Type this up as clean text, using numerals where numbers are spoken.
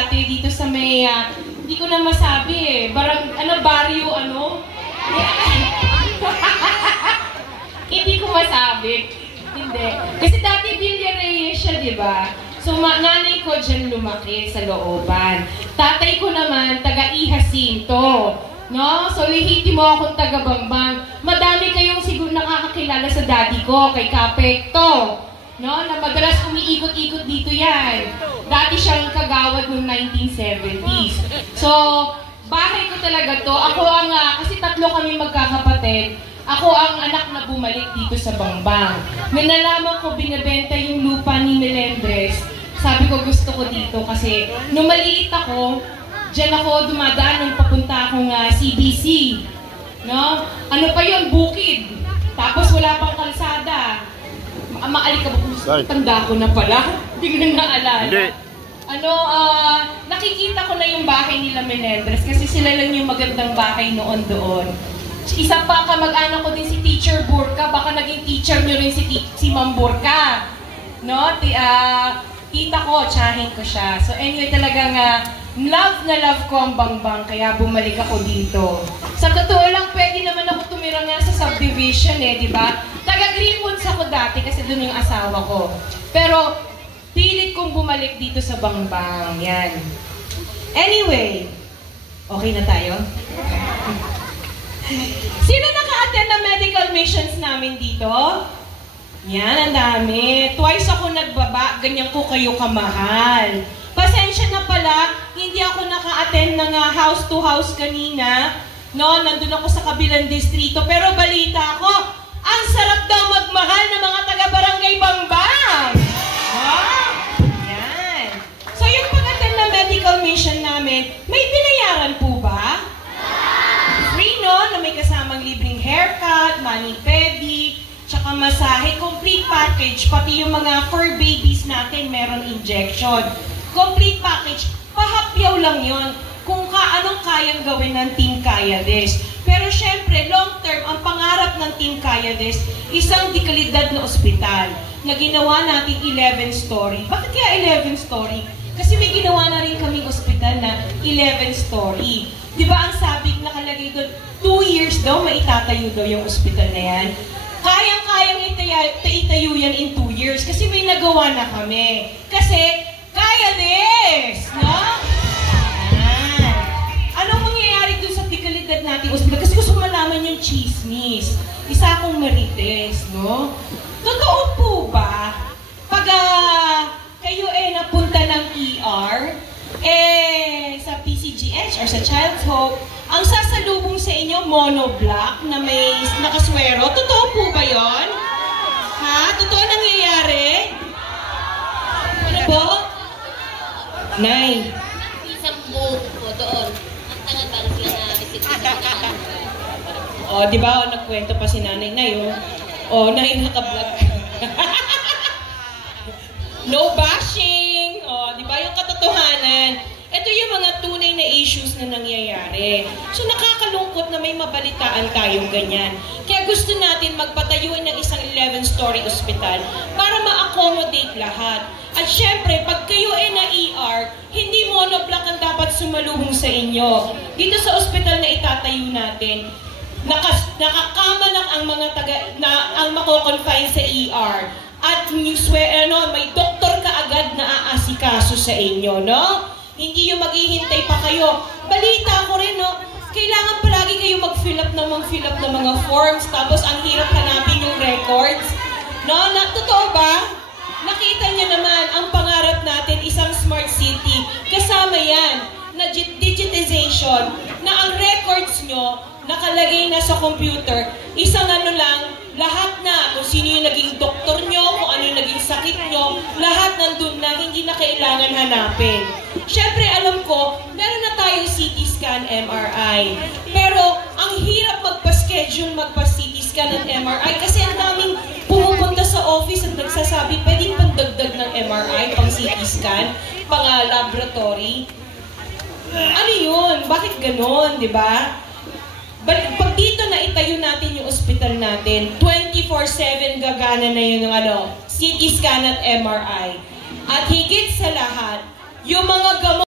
dati dito sa may, hindi ko na masabi eh, baryo, hindi ko masabi. Hindi. Kasi dati Villa Reyes siya, di ba? So, nanay ko dyan lumaki sa looban. Tatay ko naman, taga-Ihasinto. No? So, lehitimo akong taga-Bambang. Madami kayong siguro nakakakilala sa daddy ko, kay Kapekto. No? Na madalas umiikot-ikot dito yan. Dati siyang kagawad noong 1970s. So, bahay ko talaga to. Ako ang, kasi tatlo kami magkakapatid. Ako ang anak na bumalik dito sa Bambang. Nung nalaman ko binibenta yung lupa ni Melendres, sabi ko gusto ko dito kasi nung maliit ako, dyan ako dumadaan nung papunta akong CBC. No? Ano pa yun? Bukid. Tapos wala pang kalsada. Tanda ko na pala. Hindi ko na naalala. Nakikita ko na yung bahay nila Melendres kasi sila lang yung magandang bahay noon doon. Isa pa kamag-anak ko din si Teacher Burka, baka naging teacher nyo rin si Ma'am Burka. No? Tita ko, tsahin ko siya. So anyway, talagang love na love ko ang Bangbang, kaya bumalik ako dito. Sa totoo lang, pwede naman ako tumira nga sa subdivision di ba? Taga Greenwoods ako dati kasi doon yung asawa ko. Pero, pilit kong bumalik dito sa Bangbang. Yan. Anyway, okay na tayo? Sino naka-attend na medical missions namin dito? Yan, ang dami. Twice ako nagbaba, ganyan ko kayo kamahal. Pasensya na pala, hindi ako naka-attend ng house to house kanina. No, nandun ako sa kabilang distrito. Pero balita ko, ang sarap daw magmahal ng mga taga-barangay Bangbang. Wow! Yan. So yung pag-attend na medical mission namin, may binayaran po ba? Free, no? Na may kasamang libreng haircut, mani-pedi, tsaka masahe, complete package, pati yung mga fur babies natin, meron injection. Complete package, pahapyaw lang yon kung anong kayang gawin ng Team Kayades. Pero syempre, long term, ang pangarap ng Team Kayades, isang dekalidad na ospital na ginawa natin 11-story. Bakit kaya 11-story? Kasi may ginawa na rin kaming ospital na 11-story. Di ba ang sabi nakalagay doon, 2 years daw maitatayo daw yung ospital na yan? Kayang-kayang itayo yan in 2 years kasi may nagawa na kami. Kasi, Kayades! No? Anong mangyayari doon sa dekalidad nating ospital? Kasi gusto malaman yung chismis. Isa akong marites, no? Totoo po ba? Pag kayo napunta ng ER, sa PCGH or sa Child's Hope, ang sasalubong sa inyo, monoblock na may nakaswero. Totoo po ba yon? Ha? Totoo nangyayari? Ano po? Nay. Isang buhok po doon. Ang tangan-tangan sila na isip. Di ba? Nagkwento pa si nanay. Nay, nay, naka-vlog. No bashing! Di ba? Yung katotohanan. Ito yung mga tunay na issues na nangyayari. So nakakalungkot na may mabalitaan tayong ganyan. Kaya gusto natin magpatayuan ng isang 11-story ospital para ma-accommodate lahat. At syempre, pag kayo na ER, hindi monoblock ang dapat sumalubong sa inyo. Dito sa ospital na itatayo natin, nakakamanak ang mga ang mako-confine sa ER. At may doktor ka agad na aasikaso sa inyo, no? Hindi yung maghihintay pa kayo. Balita ko rin, no? Kailangan palagi kayo mag-fill up ng mga forms, tapos ang hirap hanapin yung records. No? Totoo ba? Nakita niyo naman, ang pangarap natin, isang smart city. Kasama yan, na digitization, na ang records nyo, nakalagay na sa computer, isang lang, lahat na, kung sino yung naging doktor nyo, kung ano yung naging sakit nyo, lahat nandun na, hindi na kailangan hanapin. Siyempre, alam ko, meron na tayong CT scan, MRI. Pero, ang hirap magpa-schedule, magpa-CT scan at MRI kasi ang daming pumupunta sa office at nagsasabi, pwedeng pandagdag ng MRI, pang CT scan, pang laboratory. Ano yun? Bakit ganon, di ba? Pag dito na itayo natin yung ospital natin, 24/7 gagana na yun ng CT scan at MRI. At higit sa lahat, yung mga gamot